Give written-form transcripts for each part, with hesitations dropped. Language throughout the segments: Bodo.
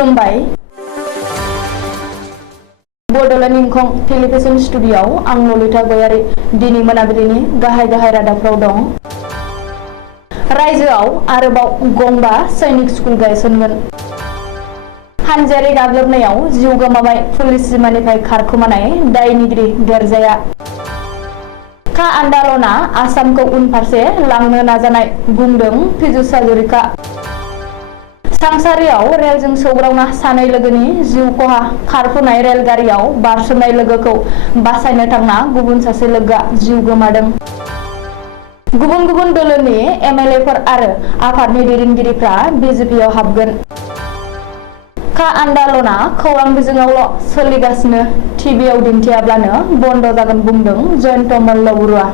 खुलुमबाय बड'लेण्ड इंखं टेलिभिजन स्टुडिय'आव आं ललिता गयारी दिनै मोनाबिलिनि गाहाय रादाबफ्राव दं। रायजोआव आरोबाव गंबा सैनिक स्कुल गायसनगोन। हानजायारि गाग्लोबनायाव जिउ गोमाबाय पुलिस जिमानिफ्राय खारखोमानाय दायनिगिरि गेरजाया। खा आन्दलना आसामखौ उनफारसे लांनो नाजानाय बुंदों पीयूष हाजरिका। सांसारियाव रेलजों सौग्रावना सानै लोगोनि जिउ खहा खारफुनाय रेलगारियाव बारसोमनाय लोगोखौ बासायनो थांना गुबुन सासे लोगोआ जिउ गोमादों। गुबुन गुबुन दोलोनि एमएलएफोर आरो आफादनि दैदेनगिरिफ्रा बिजेपिआव हाबगोन। खा आन्दलना खौरां बिजोङावल' सोलिगासिनो टिभिआव दिन्थियाब्लानो बन्द जागोन बुंदों जयन्त मल्ल बरुवा।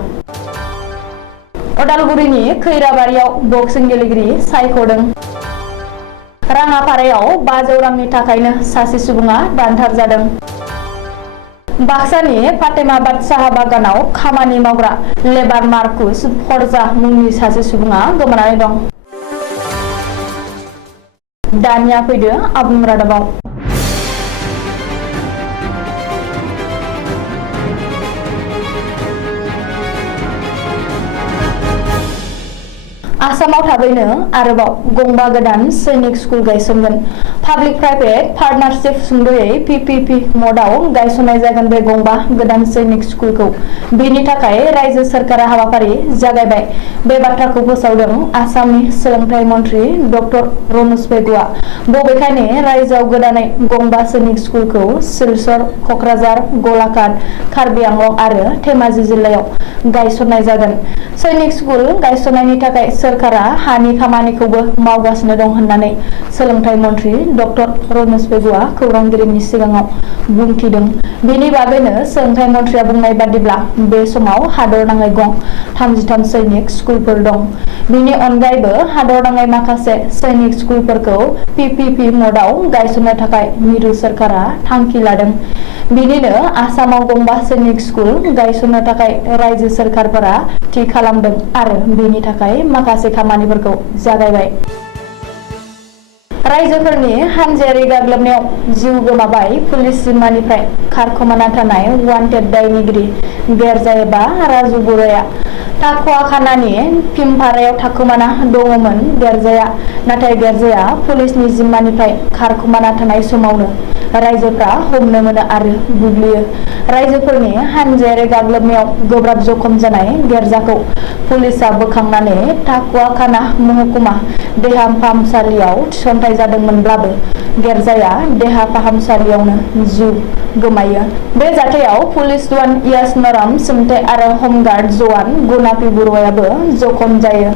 अदालगुरिनि खैराबारियाव बक्सिं गेलेगिरि सायख'दों। राङापारायाव 500 रांनि थाखायनो सासे सुबुङा दानथार जादों। बाक्सानि फातेमाबाद साहा बागानाव खामानि मावग्रा लेबार मार्कुस फरजा मुंनि सासे सुबुङा गोमानानै दं। दानिया फैदो आबुं रादाबाव। आसामाव थाबैनो आरोबाव गंबा गोदान सैनिक स्कुल गायसनगोन। पाब्लिक प्राइभेट पार्टनारशिप सुंद'यै PPP मदआव गायसननाय जागोन बे गंबा गोदान सैनिक स्कुलखौ। बेनि थाखाय रायजो सोरखारा हाबाफारि जागायबाय। बे बाथ्राखौ फोसावदों आसामनि सोलोंथाइ मन्थ्रि डक्टर रमेश बेगुआ। बबेखानि रायजोआव गोदानै गंबा सैनिक स्कुलखौ सिलचर, क'क्राझार, गलाघाट, कार्बि आंलं आरो धेमाजि जिल्लायाव गायसननाय जागोन। सैनिक स्कुल गायसननायनि थाखाय सोरखारा हानि खामानिखौबो मावगासिनो दं होननानै सोलोंथाइ मन्थ्रि डक्टर रमेश बेगुआ खौरांगिरिनि सिगाङाव बुंथिदों। बेनि बागैनो सोलोंथाइ मन्थ्रिया बुंनाय बादिब्ला बे समाव हादरनाङै गं 33 सैनिक स्कुलफोर दं। बेनि अनगायैबो हादरनाङै माखासे सैनिक स्कुलफोरखौ PPP मदआव गायसननो थाखाय मिरु सोरखारा थांखि लादों। बेनिनो आसामाव गंबा सैनिक स्कुल गायसननो थाखाय रायजो सोरखारफोरा थि खालामदों आरो बेनि थाखाय माखासे खामानिफोरखौ जागायबाय। रायजोफोरनि हानजायारि गाग्लोबनायाव जिउ गोमाबाय पुलिस जिमानिफ्राय खारखोमाना थानाय वान्टेड दायनिगिरि गेरजा एबा राजु बरुवाया। टाकुवाखानानि फिमफारायाव थाखोमाना दङमोन गेरजाया। नाथाय गेरजाया पुलिसनि जिम्मानिफ्राय खारखोमाना थानाय समावनो रायजोफ्रा हमनो मोनो आरो बुग्लियो। रायजोफोरनि हानजायारि गाग्लोबनायाव गोब्राब जखम जानाय गेरजाखौ पुलिसआ बोखांनानै टाकुवाखाना महकुमा देहा फाहामसालियाव थिसनथाय जादोंमोनब्लाबो गेरजाया देहा फाहामसालियावनो जिउ गोमायो। बे जाथायाव पुलिस जवान यासनराम सिमथे आरो हमगार्ड जवान गुनापि बरुवायाबो जखम जायो।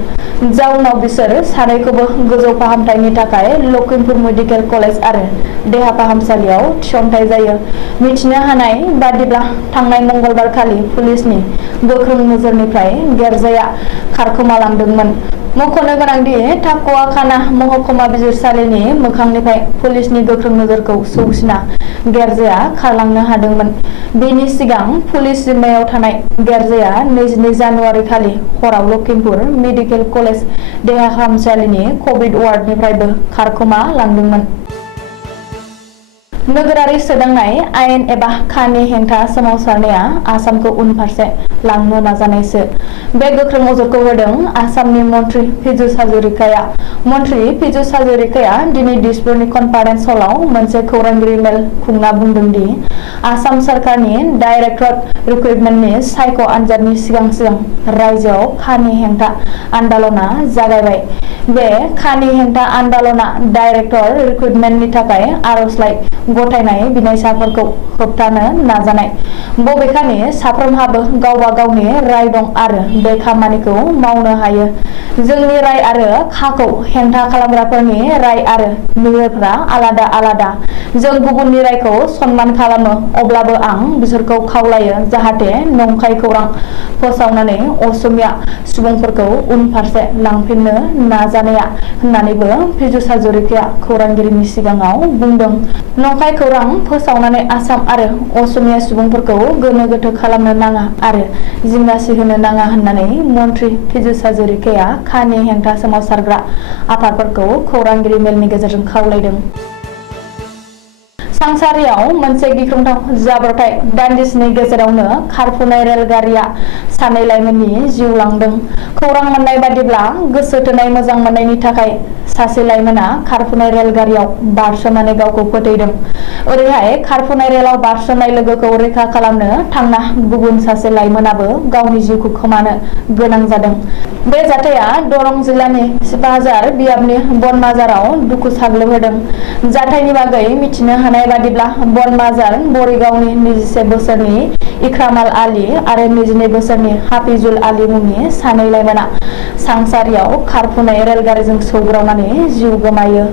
जाउनाव बिसोर सानैखौबो गोजौ फाहामथायनि थाखाय लखिमपुर मेडिकेल कलेज आरो देहा फाहामसालियाव थिसनथाय जायो। मिथिनो हानाय बादिब्ला थांनाय मंगलबार खालि पुलिसनि गोख्रों नोजोरनिफ्राय गेरजाया खारखोमालांदोंमोन। मख'नो गोनांदि टाकुवाखाना महकुमा बिजिरसालिनि मोखांनिफ्राय पुलिसनि गोख्रों नोजोरखौ सौसिना गेरजाया खारलांनो हादोंमोन। बेनि सिगां पुलिस जिम्मायाव थानाय गेरजाया 22 जानुवारि खालि हराव लखिमपुर मेडिकेल कलेज देहा फाहामसालिनि कभिड वार्डनिफ्रायबो खारखोमा लांदोंमोन। नोगोरारि सोदांनाय आयेन एबा खानि हेंथा सोमावसारनाया आसामखौ उनफारसे लांनो नाजानायसो। बे गोख्रों अजदखौ होदों आसामनि मन्थ्रि पीयूष हाजरिकाया। मन्थ्रि पीयूष हाजरिकाया दिनै दिसपुरनि कनफारेन्स हलाव मोनसे खौरांगिरि मेल खुंना बुंदों दि आसाम सोरखारनि डाइरेक्टरेट रिक्रुटमेन्टनि सायख' आनजादनि सिगां रायजोआव खानि हेंथा आन्दलना जागायबाय। बे खानि हेंथा आन्दलना डाइरेक्टर रिक्रुटमेन्टनि थाखाय आर'जलाइ गथायनाय बिनायसाफोरखौ होबथानो नाजानाय। बबेखानि साफ्रोमहाबो गावबा गावनि राय दं आरो बे खामानिखौ मावनो हायो। जोंनि राय आरो खाखौ हेंथा खालामग्राफोरनि राय आरो नोजोरफोरा आलादा आलादा। जों गुबुननि रायखौ सनमान खालामो अब्लाबो आं बिसोरखौ खावलायो जाहाथे नंखाय खौरां फोसावनानै असमिया सुबुंफोरखौ उनफारसे लांफिननो नाजानाया होननानैबो पीयूष हाजरिकाया खौरांगिरिनि सिगाङाव बुंदों। नंखाय खौरां फोसावनानै आसाम आरो असमिया सुबुंफोरखौ गोनो गोथो खालामनो नाङा आरो जिंगासिहोनो नाङा होननानै मन्थ्रि पीयूष हाजरिकाया खानि हेंथा सोमावसारग्रा आफादफोरखौ खौरांगिरि मेलनि गेजेरजों खावलायदों। सांसारियाव मोनसे गिख्रंथाव जाब्रबथाय दान्दिसेनि गेजेरावनो खारफुनाय रेलगारिया सानै लाइमोननि जिउ लांदों। खौरां मोननाय बादिब्ला गोसो थोनाय मोजां मोननायनि थाखाय सासे लाइमोना खारफुनाय रेलगारियाव बारसोमनानै गावखौ फोथैदों। ओरैहाय खारफुनाय रेलाव बारसोमनाय लोगोखौ रैखा खालामनो थांना गुबुन सासे लाइमोनाबो गावनि जिउखौ खोमानो गोनां जादों। बे जाथाया दरं जिल्लानि सिपाझार बियाबनि बनमाजाराव दुखु साग्लोबहोदों। जाथायनि बागै मिथिनो हानाय बादिब्ला बनमाजार बरिगावनि 21 बोसोरनि इक्रामाल आली आरो 22 बोसोरनि हाफिजुल आली मुंनि सानै लाइमोना सांसारियाव खारफुनाय रेलगारिजों सौग्रावनानै जिउ गोमायो।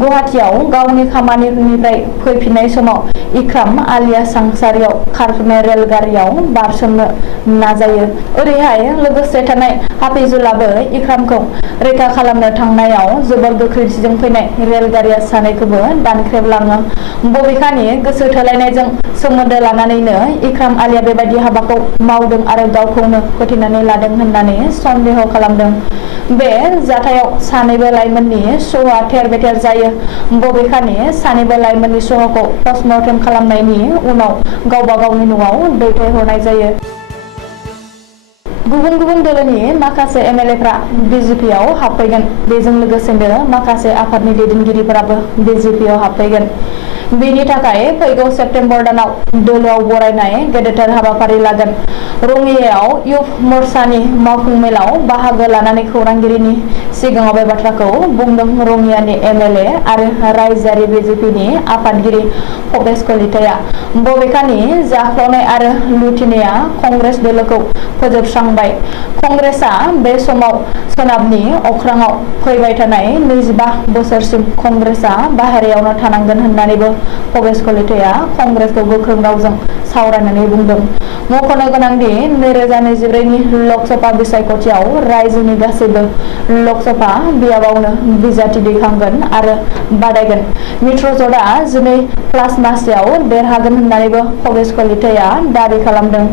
गुवाहाटीयाव गावनि खामानिनिफ्राय फैफिननाय समाव इक्राम आलीया सांसारियाव खारफुनाय रेलगारियाव बारसोमनो नाजायो। ओरैहाय लोगोसे थानाय हाफिजुलाबो इक्रामखौ रैखा खालामनो थांनायाव जोबोर गोख्रैथिजों फैनाय रेलगारिया सानैखौबो दानख्रेबलाङो। बबेखानि गोसो थोलायनायजों सोमोन्दो लानानैनो इक्राम आलीया बेबायदि हाबाखौ मावदों आरो गावखौनो फोथैनानै लादों होननानै सन्देह खालामदों। बे जाथायाव सानैबो लाइमोननि सहआ थेर-बेथेर जायो। बबेखानि सानैबो लाइमोननि सहखौ पस्टमर्टेम खालामनायनि उनाव गावबा गावनि न'आव दैथायहरनाय जायो। गुबुन गुबुन दोलोनि माखासे एमएलएफ्रा बिजेपिआव हाबफैगोन। बेजों लोगोसेनो माखासे आफादनि दैदेनगिरिफोराबो बिजेपिआव हाबफैगोन। बेनि थाखाय फैगौ सेप्तेम्बर दानाव दोलोआव बरायनाय गेदेरथार हाबाफारि लागोन। रङियायाव इउथ मोर्चानि मावफुं मेलाव बाहागो लानानै खौरांगिरिनि सिगाङाव बे बाथ्राखौ बुंदों रङियानि एमएलए आरो रायजोआरि बिजेपिनि आफादगिरि भबेश कलिताया। बबेखानि जाख्लनाय आरो लुथिनाया कंग्रेस दोलोखौ फोजोबस्रांबाय। कंग्रेसआ बे समाव सोनाबनि अख्राङाव फैबाय थानाय 25 बोसोरसिम कंग्रेसआ बाहेरायावनो थानांगोन होननानैबो भबेश कलिताया कंग्रेसखौ गोख्रों रावजों सावरायनानै बुंदों। मख'नो गोनांदि 2024 नि लकसभा बिसायख'थियाव रायजोनि गासैबो लकसभा बियाबावनो बिजाथि दैखांगोन आरो बादायगोन। मित्रजोंटआ 12+ मासियाव देरहागोन होननानैबो भबेश कलिताया दाबि खालामदों।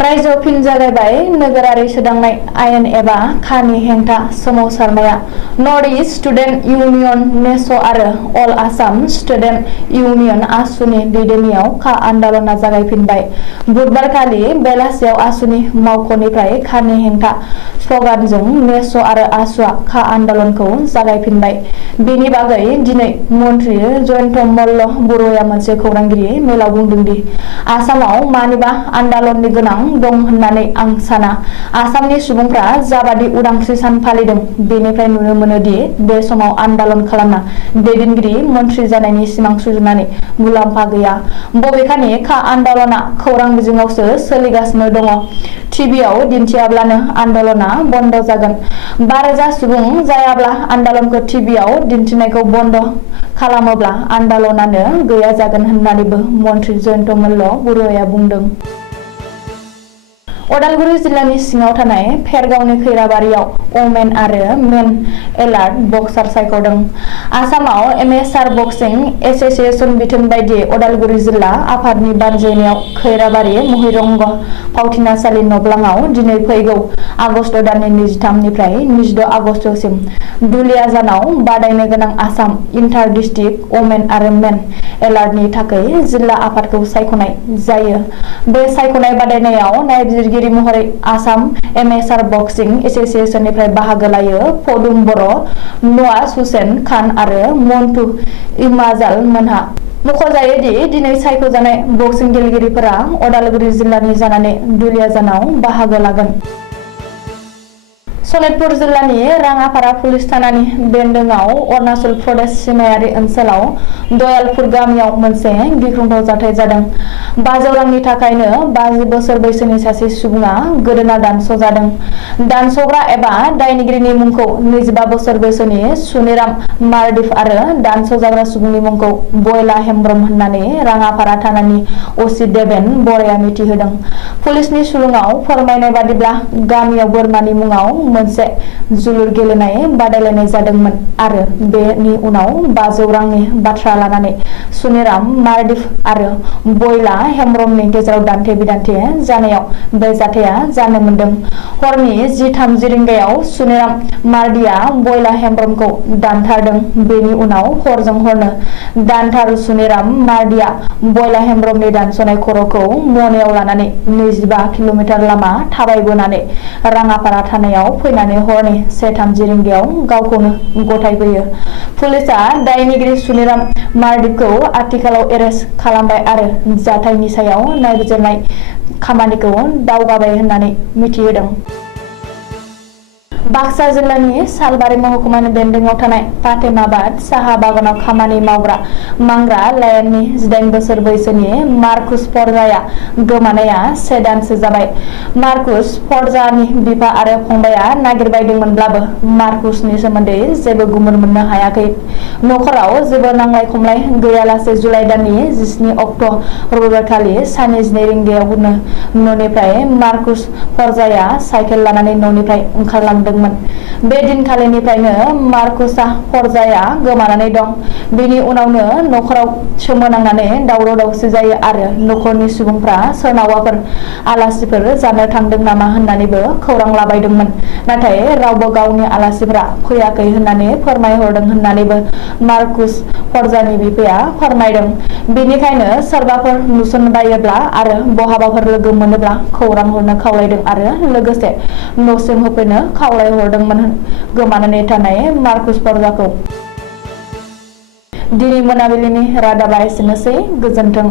रायजोआव फिन जागायबाय नोगोरारि सोदांनाय आयेन एबा खानि हेंथा सोमावसारनाया। नर्थ इस्ट स्टुडेन्ट इउनियन नेस' आरो अल आसाम स्टुडेन्ट इउनियन आसुनि दैदेननायाव खा आन्दालना जागायफिनबाय। बुधबारखालि बेलासियाव आसुनि मावख'निफ्राय खानि हेंथा स्लगानजों नेस' आरो आसुआ खा आन्दालनखौ जागायफिनबाय। बेनि बागै दिनै मन्त्रि जयन्त मल्ल बरुवाया मोनसे खौरांगिरि मेलाव बुंदों दि आसामाव मानिबा आन्दालननि गोनां दं होननानै आं साना। आसामनि सुबुंफ्रा जाबादि उदांस्रि सान फालिदों बेनिफ्राय नुनो मोनो दि बे समाव आन्दालन खालामना दैदेनगिरि मन्त्रि जानायनि सिमां सुजुनानै मुलाम्फा गैया। बबेखानि खा आन्दालना खौरां बिजोङावसो सोलिगासिनो दङ। टिभिआव दिन्थियाब्लानो आन्दालना बन्द जागोन। 5,000 सुबुं जायाब्ला आन्दालनखौ टिभिआव दिन्थिनायखौ बन्द खालामोब्ला आन्दालनानो गैया जागोन होननानैबो मन्त्रि जयन्त मल्ल बरुवाया बुंदों। अदालगुरि जिल्लानि सिङाव थानाय फेरगावनि खैराबारियाव अमेन आरो मेन एलार्ट बक्सार सायख'दों। आसामाव एमेचार बक्सिं एस'सिएशन बिथोन बायदियै अदालगुरि जिल्ला आफादनि बानजायनायाव खैराबारि महिरंग फावथिनासालि नब्लाङाव दिनै फैगौ आगस्ट दाननि 23 निफ्राय 26 आगस्टसिम दुलियाजानाव बादायनो गोनां आसाम इन्टार डिस्ट्रिक्ट अमेन आरो मेन एलार्टनि थाखाय जिल्ला आफादखौ सायख'नाय जायो। बे सायख'नाय बादायनायाव नायबिजिरगिरि महरै आसाम एमेचार बक्सिं एस'सिएशननिफ्राय बाहागो लायो पदुम बर', नवाज हुसेन खान आरो मन्टु इमाजाल मोनहा। मख'जायो दि दिनै सायख'जानाय बक्सिं गेलेगिरिफोरा अदालगुरि जिल्लानि जानानै दुलियाजानाव बाहागो लागोन। सनितपुर जिल्लानि राङापारा पुलिस थानानि बेन्दोंआव अरुणाचल प्रदेश सिमायारि ओनसोलाव दयालपुर गामियाव मोनसे गिख्रंथाव जाथाय जादों। 500 रांनि थाखायनो 50 बोसोर बैसोनि सासे सुबुङा गोदोना दानस'जादों। दानस'ग्रा एबा दायनिगिरिनि मुंखौ 25 बोसोर बैसोनि सुनिराम मार्डिफ आरो दानस'जाग्रा सुबुंनि मुंखौ बयला हेम्ब्रम होननानै राङापारा थानानि अ.सि. देबेन बराया मिथिहोदों। पुलिसनि सुलुङाव फोरमायनाय बादिब्ला गामियाव बोरमानि मुङाव मोनसे जोलुर गेलेनाय बादायलायनाय जादोंमोन आरो बेनि उनाव 500 रांनि बाथ्रा लानानै सुनेराम मार्डिफ आरो बयला हेम्ब्रमनि गेजेराव दान्थे-बिदान्थे जानायाव बे जाथाया जानो मोनदों। हरनि 10:30 रिंगायाव सुनेराम मार्डिया बयला हेम्ब्रमखौ दानथारदों। बेनि उनाव हरजों हरनो दानथार सुनेराम मार्डिया बयला हेम्ब्रमनि दानस'नाय खर'खौ मनायाव लानानै 25 किल'मिटार लामा थाबायबोनानै राङापारा थानायाव फैनानै हरनि 1:30 रिंगायाव गावखौनो गथायबोयो। पुलिसआ दायनिगिरि सुनेराम मार्डिखौ आथिखालाव एरेस्ट खालामबाय आरो जाथायनि सायाव नायबिजिरनाय खामानिखौ दावगाबाय होननानै मिथिहोदों। बाक्सा जिल्लानि सालबारि महकुमानि बेन्दोंआव थानाय फातेमाबाद साहा बागानाव खामानि मावग्रा मांग्रा लाइननि 18 बोसोर बैसोनि मार्कुस फर्जाया गोमानाया 1 दानसो जाबाय। मार्कुस फर्जानि बिफा आरो फंबायआ नागिरबायदोंमोनब्लाबो मार्कुसनि सोमोन्दै जेबो गुमुर मोननो हायाखै। नखराव जेबो नांलाय-खमलाय गैयालासे जुलाइ दाननि 17 अक्ट' रबिबारखालि साननि 12 रिंगायावनो न'निफ्राय मार्कुस फर्जाया साइकेल लानानै न'निफ्राय ओंखारलांदोंमोन। बे दिनखालिनिफ्रायनो मार्कुसा फर्जाया गोमानानै दं। बेनि उनावनो नखराव सोमोनांनानै दावराव-दावसि जायो आरो नखरनि सुबुंफ्रा सोरनावबाफोर आलासिफोर जानो थांदों नामा होननानैबो खौरां लाबायदोंमोन। नाथाय रावबो गावनि आलासिफोरा फैयाखै होननानै फोरमायहरदों होननानैबो मार्कुस फर्जानि बिफाया फोरमायदों। बेनिखायनो सोरबाफोर नुसनबायोब्ला आरो बहाबाफोर लोगो मोनोब्ला खौरां हरनो खावलायदों आरो लोगोसे न'सिम होफैनो खावलायहरदोंमोन गोमानानै थानाय मार्कुस फर्जाखौ। दिनै मोनाबिलिनि रादाबा एसेनोसै। गोजोन्थों।